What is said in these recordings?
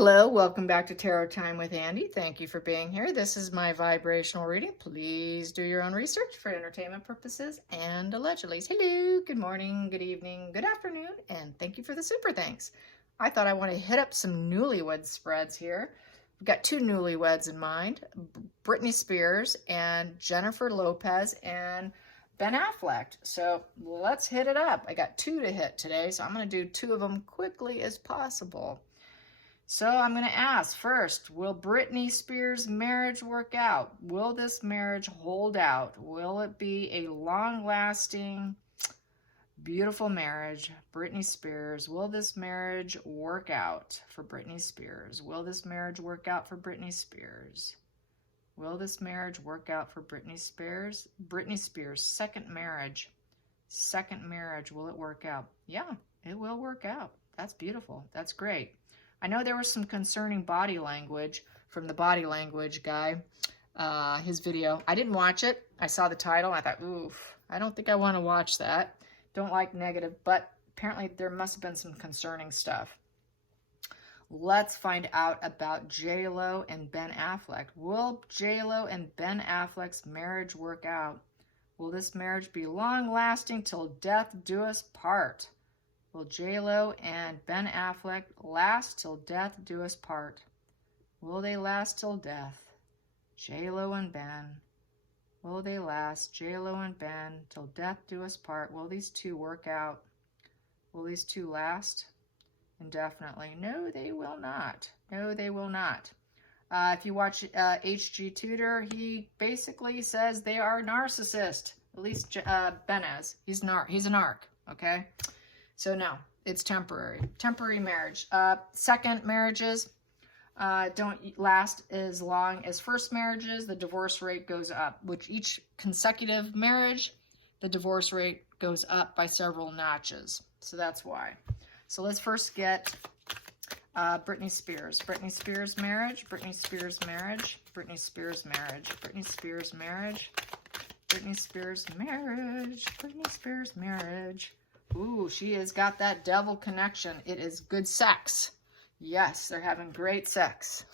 Hello, welcome back to Tarot Time with Andy. Thank you for being here. This is my vibrational reading. Please do your own research for entertainment purposes and allegedly. Hello, good morning, good evening, good afternoon, and thank you for the super thanks. I thought I want to hit up some newlywed spreads here. We've got two newlyweds in mind, Brittany Spears and Jennifer Lopez and Ben Affleck. So let's hit it up. I got two to hit today, so I'm going to do two of them quickly as possible. So I'm going to ask first, will Brittany Spears' marriage work out? Will this marriage hold out? Will it be a long-lasting, beautiful marriage? Brittany Spears, will this marriage work out for Brittany Spears? Will this marriage work out for Brittany Spears? Will this marriage work out for Brittany Spears? Brittany Spears, second marriage. Second marriage, will it work out? Yeah, it will work out. That's beautiful. That's great. I know there was some concerning body language from the body language guy, his video. I didn't watch it. I saw the title and I thought, oof, I don't think I want to watch that. Don't like negative, but apparently there must have been some concerning stuff. Let's find out about J-Lo and Ben Affleck. Will J-Lo and Ben Affleck's marriage work out? Will this marriage be long-lasting till death do us part? Will J-Lo and Ben Affleck last till death do us part? Will they last till death? J-Lo and Ben. Will they last, J-Lo and Ben, till death do us part? Will these two work out? Will these two last indefinitely? No, they will not. No, they will not. If you watch H.G. Tudor, he basically says they are narcissist. At least Ben is. He's a narc, okay? So no, it's temporary. Temporary marriage. Second marriages don't last as long as first marriages. The divorce rate goes up. With each consecutive marriage, the divorce rate goes up by several notches. So that's why. So let's first get Brittany Spears. Brittany Spears marriage. Brittany Spears marriage. Brittany Spears marriage. Brittany Spears marriage. Brittany Spears marriage. Brittany Spears marriage. Ooh, she has got that devil connection. It is good sex. Yes, they're having great sex.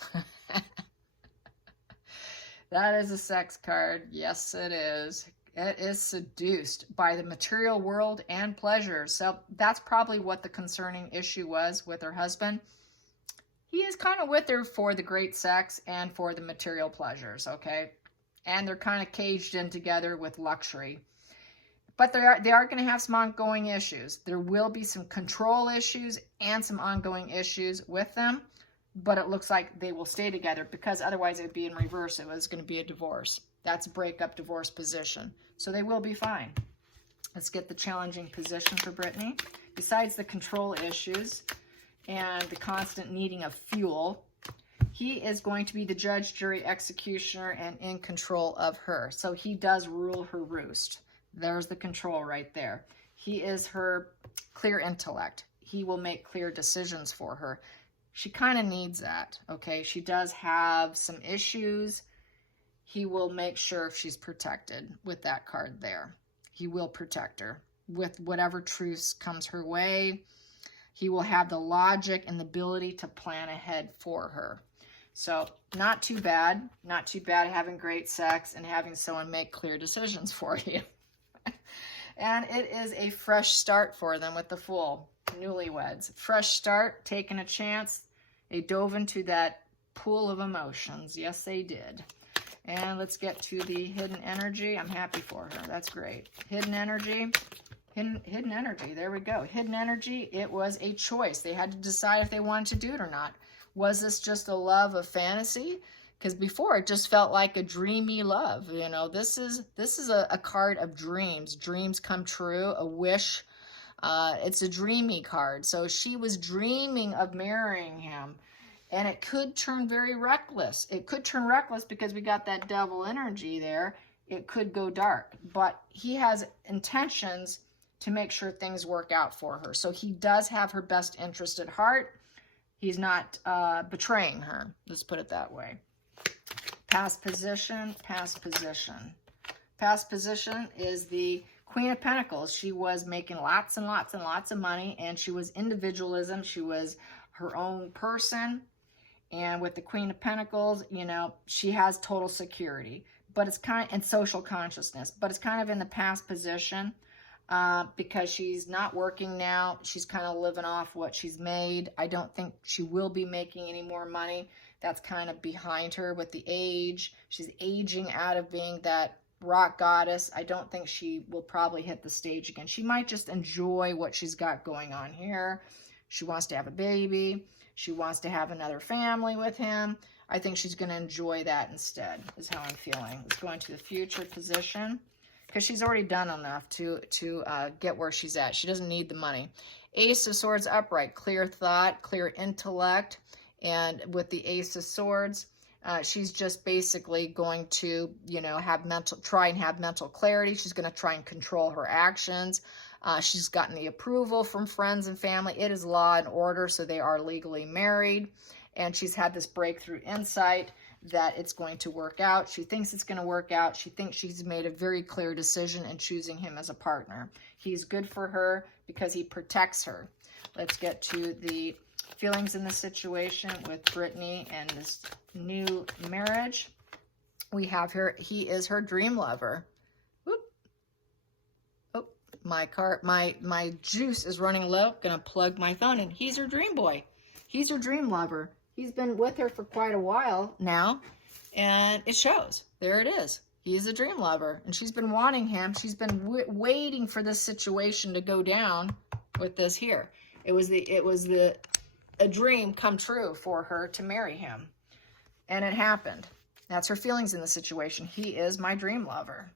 That is a sex card. Yes, it is. It is seduced by the material world and pleasure. So that's probably what the concerning issue was with her husband. He is kind of with her for the great sex and for the material pleasures, okay? And they're kind of caged in together with luxury. But they are going to have some ongoing issues. There will be some control issues and some ongoing issues with them. But it looks like they will stay together because otherwise it would be in reverse. It was going to be a divorce. That's a breakup divorce position. So they will be fine. Let's get the challenging position for Brittany. Besides the control issues and the constant needing of fuel, he is going to be the judge, jury, executioner, and in control of her. So he does rule her roost. There's the control right there. He is her clear intellect. He will make clear decisions for her. She kind of needs that, okay? She does have some issues. He will make sure she's protected with that card there. He will protect her with whatever truths comes her way. He will have the logic and the ability to plan ahead for her. So not too bad. Not too bad having great sex and having someone make clear decisions for you. And it is a fresh start for them with the Fool, newlyweds. Fresh start, taking a chance. They dove into that pool of emotions. Yes, they did. And let's get to the hidden energy. I'm happy for her. That's great. Hidden energy. Hidden energy. There we go. Hidden energy. It was a choice. They had to decide if they wanted to do it or not. Was this just a love of fantasy? Because before it just felt like a dreamy love. You know, this is a card of dreams. Dreams come true, a wish. It's a dreamy card. So she was dreaming of marrying him. And it could turn very reckless. It could turn reckless because we got that devil energy there. It could go dark. But he has intentions to make sure things work out for her. So he does have her best interest at heart. He's not betraying her. Let's put it that way. Past position, past position. Past position is the Queen of Pentacles. She was making lots and lots and lots of money, and she was individualism. She was her own person. And with the Queen of Pentacles, you know, she has total security, but it's kind of, and social consciousness, but it's kind of in the past position because she's not working now. She's kind of living off what she's made. I don't think she will be making any more money. That's kind of behind her with the age. She's aging out of being that rock goddess. I don't think she will probably hit the stage again. She might just enjoy what she's got going on here. She wants to have a baby. She wants to have another family with him. I think she's going to enjoy that instead, is how I'm feeling. Let's go into the future position, because she's already done enough to get where she's at. She doesn't need the money. Ace of Swords upright, clear thought, clear intellect. And with the Ace of Swords, she's just basically going to, you know, try and have mental clarity. She's going to try and control her actions. She's gotten the approval from friends and family. It is law and order, so they are legally married. And she's had this breakthrough insight that it's going to work out. She thinks it's going to work out. She thinks she's made a very clear decision in choosing him as a partner. He's good for her because he protects her. Let's get to the feelings in the situation with Brittany and this new marriage. We have her, he is her dream lover. Whoop. Oh, my juice is running low. Gonna plug my phone in. He's her dream boy. He's her dream lover. He's been with her for quite a while now, and it shows. There it is. He's a dream lover, and she's been wanting him. She's been waiting for this situation to go down with this here. It was a dream come true for her to marry him, and it happened. That's her feelings in the situation. He is my dream lover.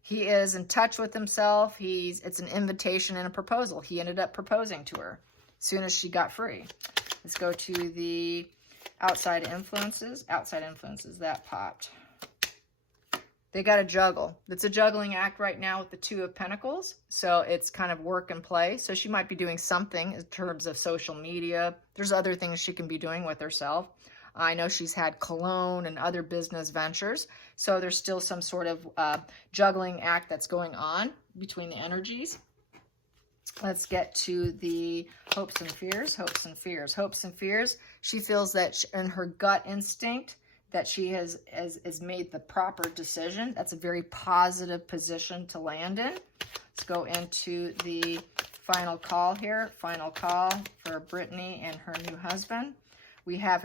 He is in touch with himself. It's an invitation and a proposal. He ended up proposing to her as soon as she got free. Let's go to the outside influences. Outside influences, that popped. They got to juggle. It's a juggling act right now with the Two of Pentacles. So it's kind of work and play. So she might be doing something in terms of social media. There's other things she can be doing with herself. I know she's had cologne and other business ventures. So there's still some sort of juggling act that's going on between the energies. Let's get to the hopes and fears. Hopes and fears. Hopes and fears. She feels that in her gut instinct that she has made the proper decision. That's a very positive position to land in. Let's go into the final call here. Final call for Brittany and her new husband. We have,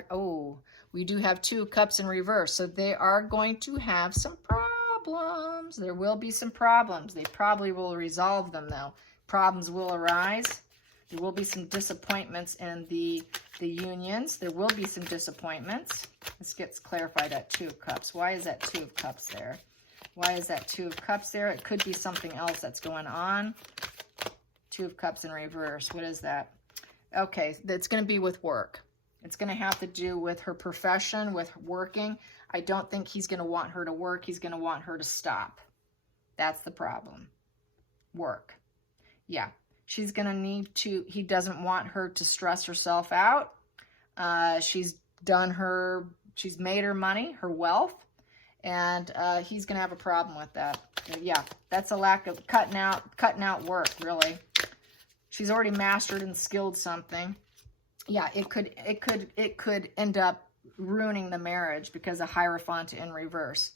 we do have Two of Cups in reverse. So they are going to have some problems. There will be some problems. They probably will resolve them though. Problems will arise. There will be some disappointments in the unions. There will be some disappointments. This gets clarified at Two of Cups. Why is that Two of Cups there? Why is that Two of Cups there? It could be something else that's going on. Two of Cups in reverse. What is that? Okay, it's going to be with work. It's going to have to do with her profession, with working. I don't think he's going to want her to work. He's going to want her to stop. That's the problem. Work. Yeah, she's going to need to, he doesn't want her to stress herself out. She's made her money, her wealth, and he's going to have a problem with that. Yeah, that's a lack of cutting out work, really. She's already mastered and skilled something. Yeah, it could end up ruining the marriage because of Hierophant in reverse.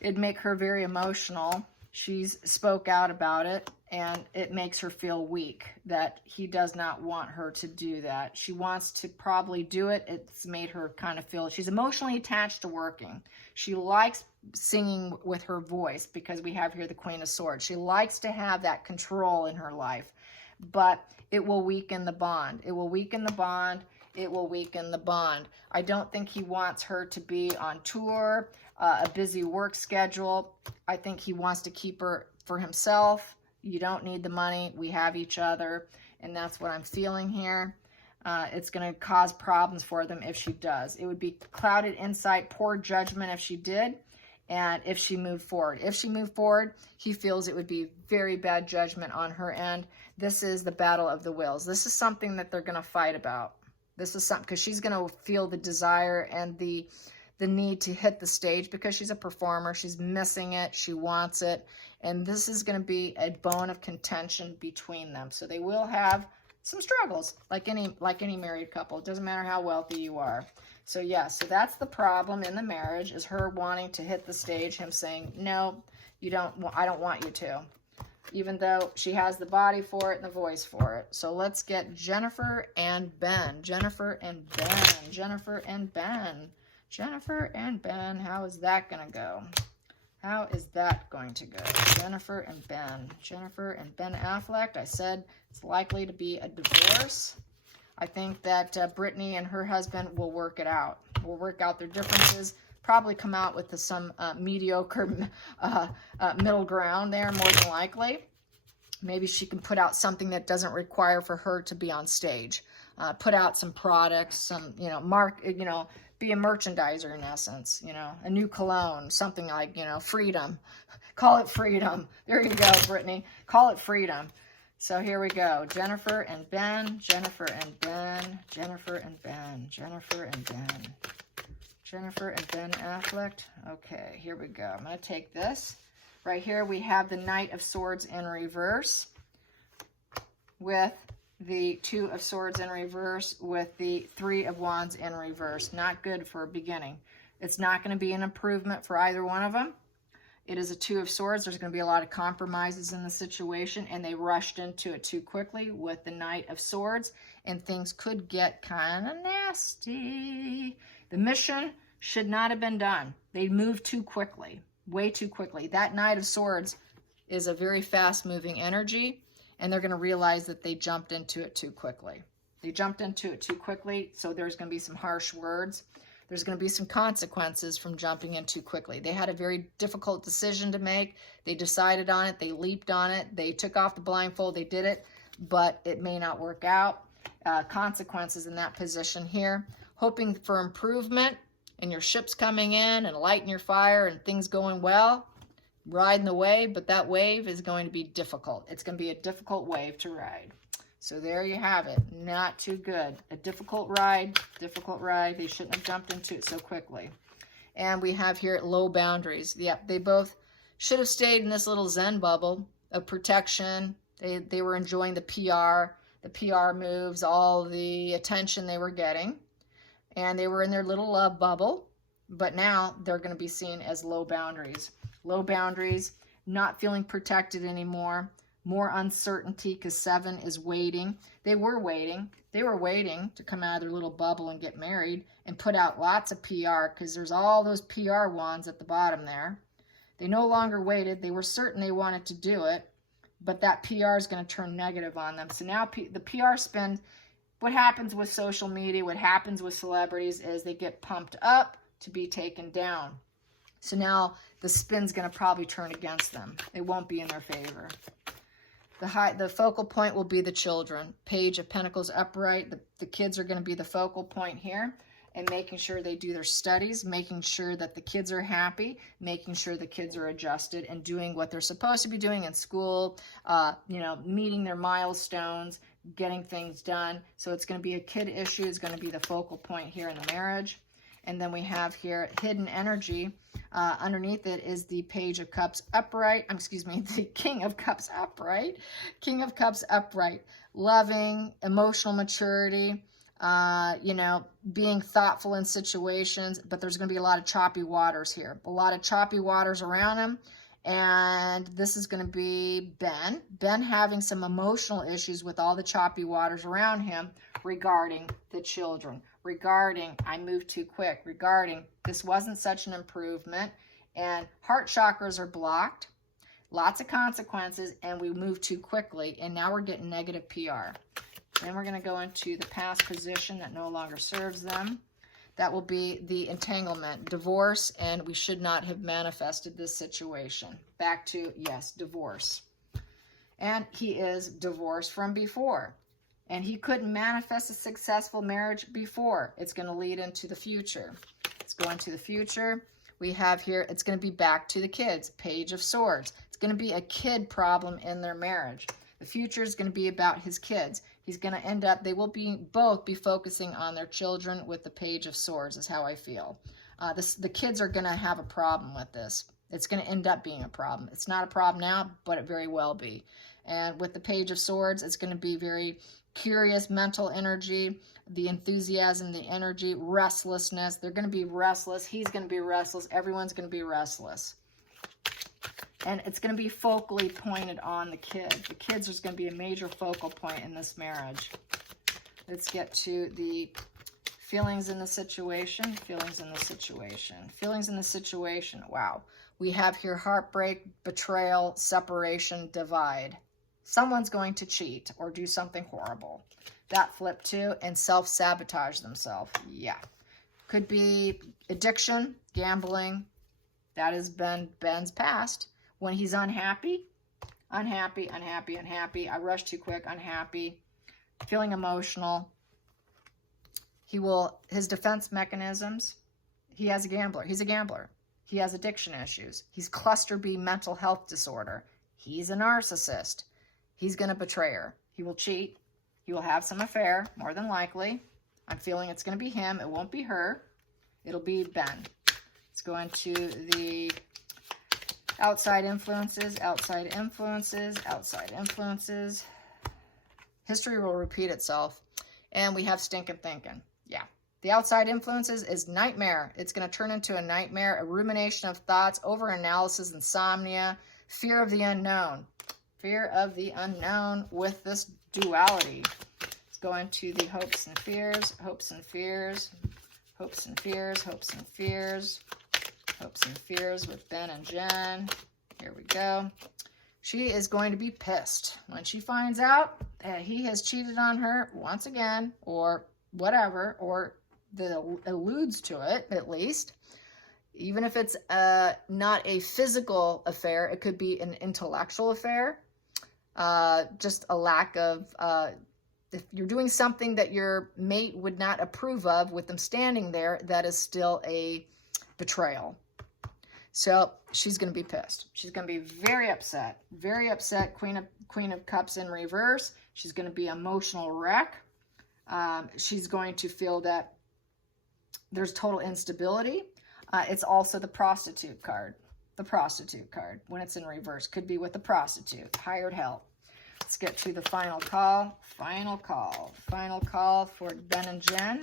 It'd make her very emotional. She's spoke out about it, and it makes her feel weak that he does not want her to do that. She wants to probably do it. It's made her kind of feel, she's emotionally attached to working. She likes singing with her voice because we have here the Queen of Swords. She likes to have that control in her life, but it will weaken the bond. It will weaken the bond. It will weaken the bond. I don't think he wants her to be on tour, a busy work schedule. I think he wants to keep her for himself. You don't need the money. We have each other. And that's what I'm feeling here. It's going to cause problems for them if she does. It would be clouded insight, poor judgment if she did, and if she moved forward. If she moved forward, he feels it would be very bad judgment on her end. This is the battle of the wills. This is something that they're going to fight about. This is something, because she's going to feel the desire and the need to hit the stage because she's a performer. She's missing it. She wants it. And this is going to be a bone of contention between them. So they will have some struggles, like any married couple. It doesn't matter how wealthy you are. So yeah, so that's the problem in the marriage, is her wanting to hit the stage, him saying, no, you don't, I don't want you to, even though she has the body for it and the voice for it. So let's get Jennifer and Ben. Jennifer and Ben. Jennifer and Ben. Jennifer and Ben. How is that going to go? How is that going to go? Jennifer and Ben. Jennifer and Ben Affleck. I said it's likely to be a divorce. I think that Brittany and her husband will work it out. Will work out their differences. Probably come out with some mediocre middle ground there, more than likely. Maybe she can put out something that doesn't require for her to be on stage. Put out some products, some, be a merchandiser in essence, a new cologne, something like, freedom. Call it freedom. There you go, Brittany. Call it freedom. So here we go. Jennifer and Ben, Jennifer and Ben, Jennifer and Ben, Jennifer and Ben, Jennifer and Ben Affleck. Okay, here we go. I'm going to take this. Right here we have the Knight of Swords in reverse with the Two of Swords in reverse with the Three of Wands in reverse. Not good for a beginning. It's not going to be an improvement for either one of them. It is a Two of Swords. There's going to be a lot of compromises in the situation, and they rushed into it too quickly with the Knight of Swords, and things could get kind of nasty. The mission should not have been done. They moved too quickly, way too quickly. That Knight of Swords is a very fast-moving energy, and they're going to realize that they jumped into it too quickly. They jumped into it too quickly, so there's going to be some harsh words. There's going to be some consequences from jumping in too quickly. They had a very difficult decision to make. They decided on it. They leaped on it. They took off the blindfold. They did it, but it may not work out. Consequences in that position here. Hoping for improvement and your ship's coming in and lighting your fire and things going well. Riding the wave, but that wave is going to be difficult. It's going to be a difficult wave to ride. So there you have it. Not too good. A difficult ride, difficult ride. They shouldn't have jumped into it so quickly. And we have here low boundaries. Yep, they both should have stayed in this little Zen bubble of protection. They were enjoying the PR moves, all the attention they were getting. And they were in their little love bubble. But now they're going to be seen as low boundaries. Low boundaries, not feeling protected anymore. More uncertainty because 7 is waiting. They were waiting. They were waiting to come out of their little bubble and get married and put out lots of PR because there's all those PR wands at the bottom there. They no longer waited. They were certain they wanted to do it, but that PR is going to turn negative on them. So now the PR spin, what happens with social media, what happens with celebrities is they get pumped up to be taken down. So now the spin's going to probably turn against them. It won't be in their favor. The focal point will be the children. Page of Pentacles upright. The kids are going to be the focal point here, and making sure they do their studies, making sure that the kids are happy, making sure the kids are adjusted and doing what they're supposed to be doing in school, meeting their milestones, getting things done. So it's going to be a kid issue. It's going to be the focal point here in the marriage. And then we have here hidden energy. Underneath it is the Page of Cups upright. The King of Cups upright. King of Cups upright. Loving, emotional maturity, being thoughtful in situations. But there's going to be a lot of choppy waters here. A lot of choppy waters around him. And this is going to be Ben. Ben having some emotional issues with all the choppy waters around him regarding the children. Regarding, I moved too quick. Regarding, this wasn't such an improvement. And heart chakras are blocked. Lots of consequences. And we moved too quickly. And now we're getting negative PR. Then we're going to go into the past position that no longer serves them. That will be the entanglement, divorce, and we should not have manifested this situation. Back to, yes, divorce. And he is divorced from before. And he couldn't manifest a successful marriage before. It's going to lead into the future. Let's go into the future. We have here, it's going to be back to the kids, Page of Swords. It's going to be a kid problem in their marriage. The future is going to be about his kids. He's going to end up, they will both be focusing on their children with the Page of Swords, is how I feel. The kids are going to have a problem with this. It's going to end up being a problem. It's not a problem now, but it very well be. And with the Page of Swords, it's going to be very curious mental energy, the enthusiasm, the energy, restlessness. They're going to be restless. He's going to be restless. Everyone's going to be restless. And it's going to be focally pointed on the kids. The kids is going to be a major focal point in this marriage. Let's get to the feelings in the situation. Feelings in the situation. Feelings in the situation. Wow. We have here heartbreak, betrayal, separation, divide. Someone's going to cheat or do something horrible. That flip too. And self-sabotage themselves. Yeah. Could be addiction, gambling. That has been Ben's past. When he's unhappy, unhappy, unhappy, unhappy. I rushed too quick, unhappy. Feeling emotional. His defense mechanisms. He has a gambler. He's a gambler. He has addiction issues. He's cluster B mental health disorder. He's a narcissist. He's going to betray her. He will cheat. He will have some affair, more than likely. I'm feeling it's going to be him. It won't be her. It'll be Ben. Let's go into the outside influences, outside influences, outside influences. History will repeat itself. And we have stinking thinking. Yeah. The outside influences is nightmare. It's going to turn into a nightmare, a rumination of thoughts, overanalysis, insomnia, fear of the unknown. Fear of the unknown with this duality. Let's go into the hopes and fears, hopes and fears, hopes and fears, hopes and fears, hopes and fears with Ben and Jen. Here we go. She is going to be pissed when she finds out that he has cheated on her once again, or whatever, or that alludes to it at least. Even if it's not a physical affair, it could be an intellectual affair. Just a lack of, if you're doing something that your mate would not approve of with them standing there, that is still a betrayal. So she's going to be pissed. She's going to be very upset. Very upset. Queen of Cups in reverse. She's going to be emotional wreck. She's going to feel that there's total instability. It's also the prostitute card. The prostitute card, when it's in reverse, could be with the prostitute. Hired help. Let's get to the final call. Final call. Final call for Ben and Jen.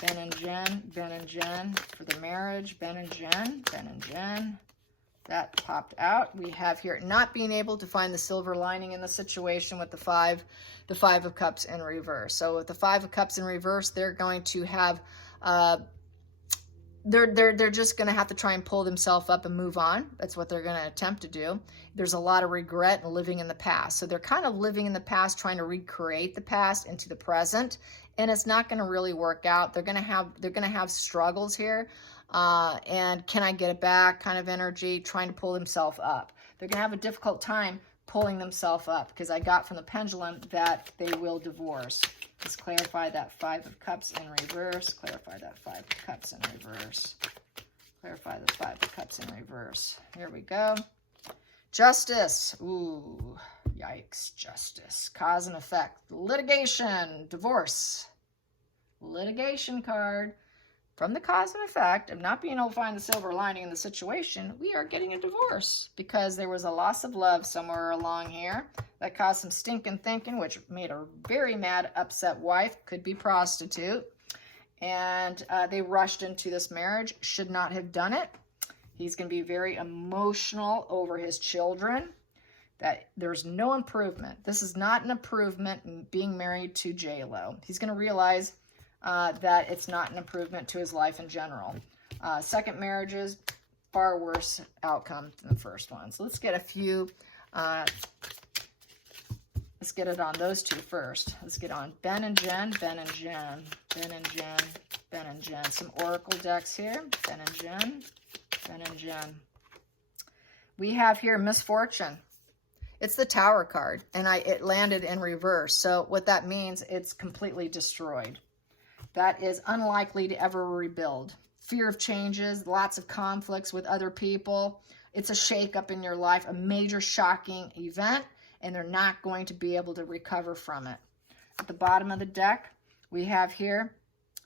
Ben and Jen. Ben and Jen for the marriage. Ben and Jen. Ben and Jen. That popped out. We have here not being able to find the silver lining in the situation with the Five of Cups in reverse. So with the Five of Cups in reverse, they're going to have they're just going to have to try and pull themselves up and move on. That's what they're going to attempt to do. There's a lot of regret and living in the past. So they're kind of living in the past, trying to recreate the past into the present, and it's not going to really work out. They're going to have struggles here, and can I get it back kind of energy, trying to pull themselves up. They're going to have a difficult time pulling themselves up, because I got from the pendulum that they will divorce. Let's clarify that Five of Cups in reverse. Clarify that Five of Cups in reverse. Clarify the Five of Cups in reverse. Here we go. Justice. Ooh, yikes. Justice. Cause and effect. Litigation. Divorce. Litigation card. From the cause and effect of not being able to find the silver lining in the situation, we are getting a divorce because there was a loss of love somewhere along here that caused some stinking thinking, which made a very mad, upset wife, could be prostitute. And they rushed into this marriage, should not have done it. He's going to be very emotional over his children. That there's no improvement. This is not an improvement in being married to J-Lo. He's going to realize that it's not an improvement to his life in general. Second marriages, far worse outcome than the first one. So let's get a few, let's get it on those two first. Let's get on Ben and Jen, Ben and Jen, Ben and Jen, Ben and Jen. Some oracle decks here, Ben and Jen, Ben and Jen. We have here misfortune. It's the Tower card, and it landed in reverse. So what that means, it's completely destroyed. That is unlikely to ever rebuild. Fear of changes, lots of conflicts with other people. It's a shakeup in your life, a major shocking event, and they're not going to be able to recover from it. At the bottom of the deck, we have here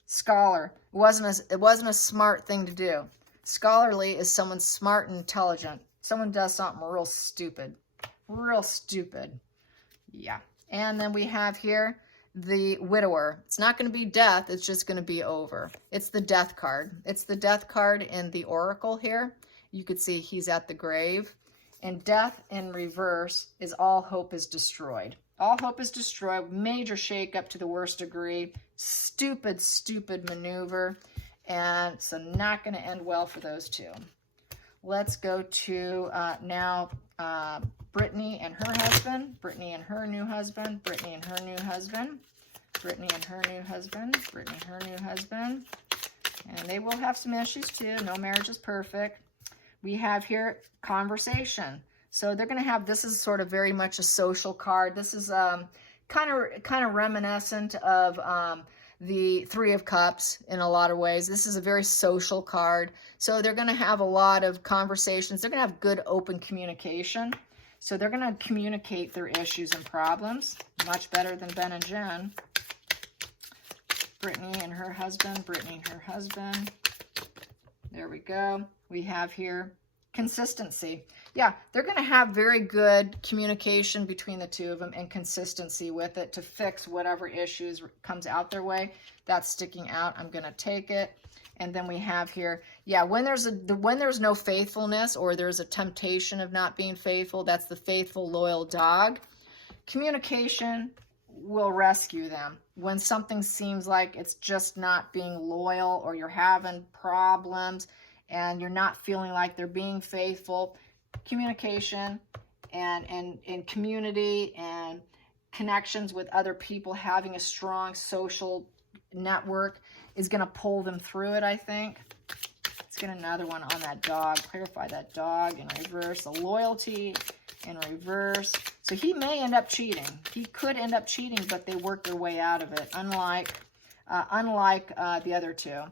scholar. It wasn't a smart thing to do. Scholarly is someone smart and intelligent. Someone does something real stupid. Real stupid. Yeah. And then we have here the widower. It's not going to be death. It's just going to be over. It's the death card. It's the death card in the oracle here. You could see he's at the grave. And death in reverse is all hope is destroyed. All hope is destroyed. Major shakeup to the worst degree. Stupid, stupid maneuver. And so not going to end well for those two. Let's go to now Brittany and her husband. Brittany and her new husband. Brittany and her new husband. Brittany and her new husband. Brittany and her new husband. And they will have some issues too. No marriage is perfect. We have here conversation. So they're going to have, this is sort of very much a social card. This is kind of reminiscent of the Three of Cups in a lot of ways. This is a very social card. So they're going to have a lot of conversations. They're going to have good open communication. So they're going to communicate their issues and problems much better than Ben and Jen. Brittany and her husband. Brittany and her husband. There we go. We have here consistency. Yeah, they're going to have very good communication between the two of them and consistency with it to fix whatever issues comes out their way. That's sticking out. I'm going to take it. And then we have here, yeah, when there's no faithfulness or there's a temptation of not being faithful, that's the faithful, loyal dog. Communication will rescue them. When something seems like it's just not being loyal or you're having problems and you're not feeling like they're being faithful, communication and community and connections with other people, having a strong social network is going to pull them through it, I think. Let's get another one on that dog. Clarify that dog in reverse. The loyalty in reverse. So he may end up cheating. He could end up cheating, but they work their way out of it, unlike the other two.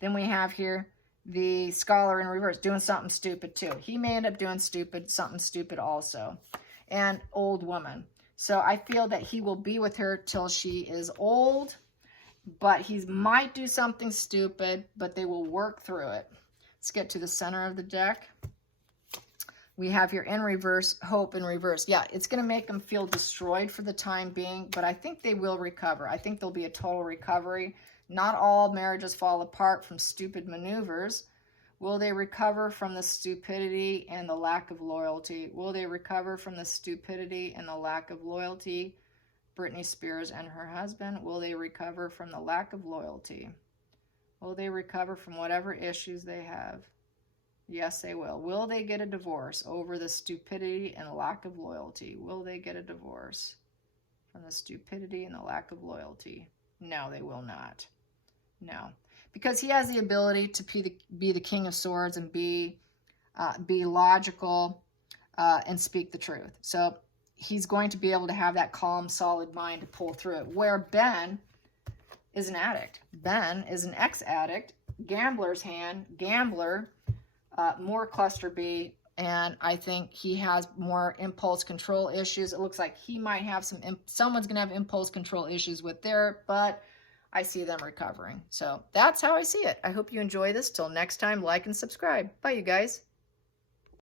Then we have here the scholar in reverse, doing something stupid too. He may end up doing something stupid also. And old woman. So I feel that he will be with her till she is old, but he might do something stupid, but they will work through it. Let's get to the center of the deck. We have here in reverse, hope in reverse. Yeah, it's going to make them feel destroyed for the time being, but I think they will recover. I think there'll be a total recovery. Not all marriages fall apart from stupid maneuvers. Will they recover from the stupidity and the lack of loyalty? Will they recover from the stupidity and the lack of loyalty? Brittany Spears and her husband, will they recover from the lack of loyalty? Will they recover from whatever issues they have? Yes, they will. Will they get a divorce over the stupidity and lack of loyalty? Will they get a divorce from the stupidity and the lack of loyalty? No, they will not. No, because he has the ability to be the King of Swords and be logical and speak the truth. So he's going to be able to have that calm, solid mind to pull through it. Where Ben is an addict. Ben is an ex-addict, gambler's hand, gambler, more cluster B, and I think he has more impulse control issues. It looks like he might have someone's going to have impulse control issues with but I see them recovering. So that's how I see it. I hope you enjoy this. Till next time, like and subscribe. Bye, you guys.